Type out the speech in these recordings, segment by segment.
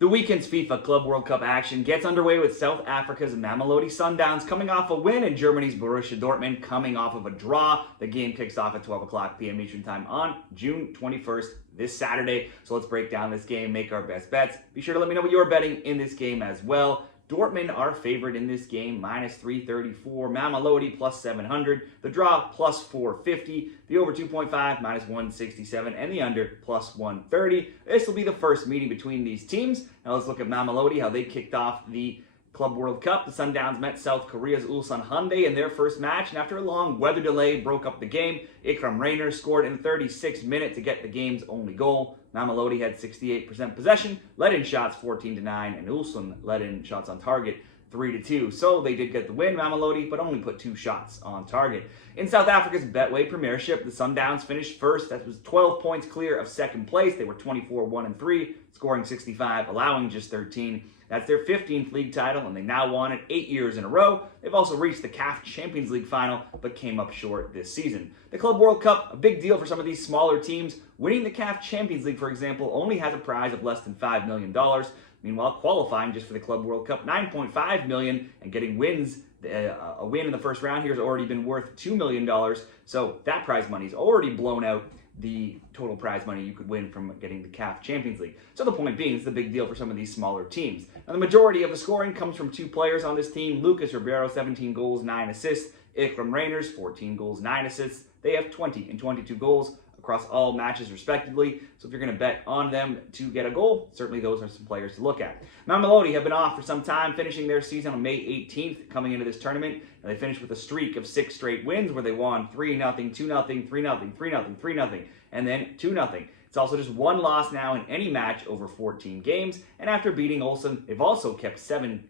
The weekend's FIFA Club World Cup action gets underway with South Africa's Mamelodi Sundowns coming off a win and Germany's Borussia Dortmund coming off of a draw. The game kicks off at 12 o'clock p.m. Eastern Time on June 21st, this Saturday. So let's break down this game, make our best bets. Be sure to let me know what you're betting in this game as well. Dortmund are favored in this game, minus 334. Mamelodi plus 700. The draw plus 450. The over 2.5 minus 167. And the under plus 130. This will be the first meeting between these teams. Now let's look at Mamelodi, how they kicked off the Club World Cup. The Sundowns met South Korea's Ulsan Hyundai in their first match, and after a long weather delay broke up the game. Ikram Rainer scored in the 36th minute to get the game's only goal. Mamelodi had 68% possession, led in shots 14-9, and Ulsan led in shots on target 3-2. So they did get the win, Mamelodi, but only put 2 shots on target. In South Africa's Betway Premiership, the Sundowns finished first. That was 12 points clear of second place. They were 24-1-3, scoring 65, allowing just 13. That's their 15th league title, and they now won it 8 years in a row. They've also reached the CAF Champions League final, but came up short this season. The Club World Cup, a big deal for some of these smaller teams. Winning the CAF Champions League, for example, only has a prize of less than $5 million. Meanwhile, qualifying just for the Club World Cup, $9.5 million, and getting wins, a win in the first round here has already been worth $2 million. So that prize money is already blown out the total prize money you could win from getting the CAF Champions League. So the point being, it's a big deal for some of these smaller teams. Now, the majority of the scoring comes from 2 players on this team. Lucas Ribeiro, 17 goals, 9 assists. Ikram Rainers, 14 goals, 9 assists. They have 20 and 22 goals across all matches respectively. So if you're going to bet on them to get a goal, certainly those are some players to look at. Mamelodi have been off for some time, finishing their season on May 18th, coming into this tournament. And they finished with a streak of 6 straight wins where they won 3-0, 2-0, 3-0, 3-0, 3-0, and then 2-0. It's also just 1 loss now in any match over 14 games. And after beating Ulsan, they've also kept 7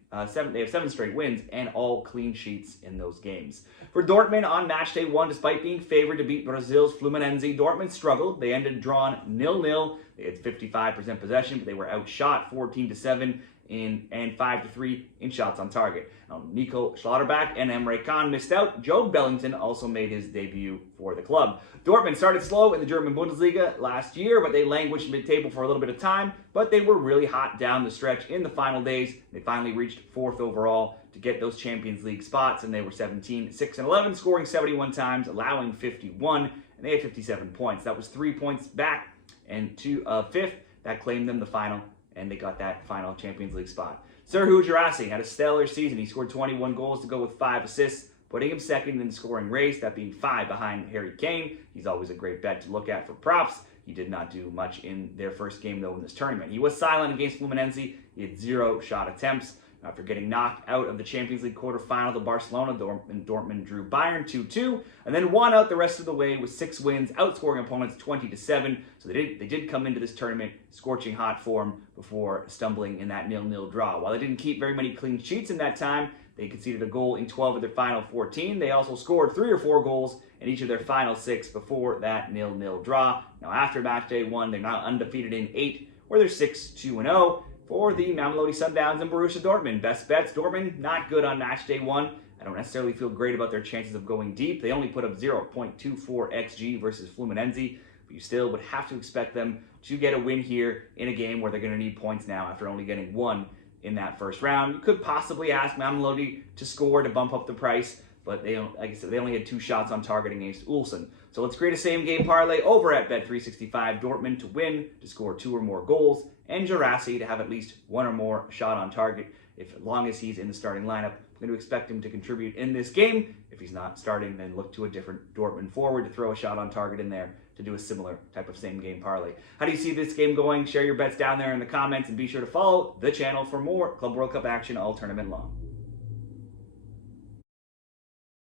straight wins and all clean sheets in those games. For Dortmund on Matchday 1, despite being favored to beat Brazil's Fluminense, Dortmund struggled. They ended drawn 0-0. They had 55% possession, but they were outshot 14-7 and 5-3 in shots on target. Now, Nico Schlotterbeck and Emre Can missed out. Joe Bellington also made his debut for the club. Dortmund started slow in the German Bundesliga last year, but they languished mid-table for a little bit of time, but they were really hot down the stretch in the final days. They finally reached 4th overall to get those Champions League spots, and they were 17, 6, and 11, scoring 71 times, allowing 51, and they had 57 points. That was 3 points back and to 5th. That claimed them the final, and they got that final Champions League spot. Serhou Guirassy had a stellar season. He scored 21 goals to go with 5 assists, putting him second in the scoring race, that being 5 behind Harry Kane. He's always a great bet to look at for props. He did not do much in their first game, though, in this tournament. He was silent against Fluminense. He had 0 shot attempts. After getting knocked out of the Champions League quarterfinal to Barcelona, Dortmund drew Bayern 2-2, and then won out the rest of the way with 6 wins, outscoring opponents 20-7. So they did come into this tournament scorching hot form before stumbling in that 0-0 draw. While they didn't keep very many clean sheets in that time, they conceded a goal in 12 of their final 14. They also scored 3 or 4 goals in each of their final 6 before that 0-0 draw. Now after Matchday 1, they're now undefeated in 8, where they're 6-2-0. For the Mamelodi Sundowns and Borussia Dortmund. Best bets, Dortmund not good on Matchday 1. I don't necessarily feel great about their chances of going deep. They only put up 0.24 XG versus Fluminense, but you still would have to expect them to get a win here in a game where they're going to need points now after only getting 1 in that first round. You could possibly ask Mamelodi to score to bump up the price, but they don't, like I said, they only had 2 shots on target against Ulsan. So let's create a same-game parlay over at Bet365. Dortmund to win, to score 2 or more goals, and Guirassy to have at least 1 or more shot on target. As long as he's in the starting lineup, I'm going to expect him to contribute in this game. If he's not starting, then look to a different Dortmund forward to throw a shot on target in there to do a similar type of same-game parlay. How do you see this game going? Share your bets down there in the comments, and be sure to follow the channel for more Club World Cup action all tournament long.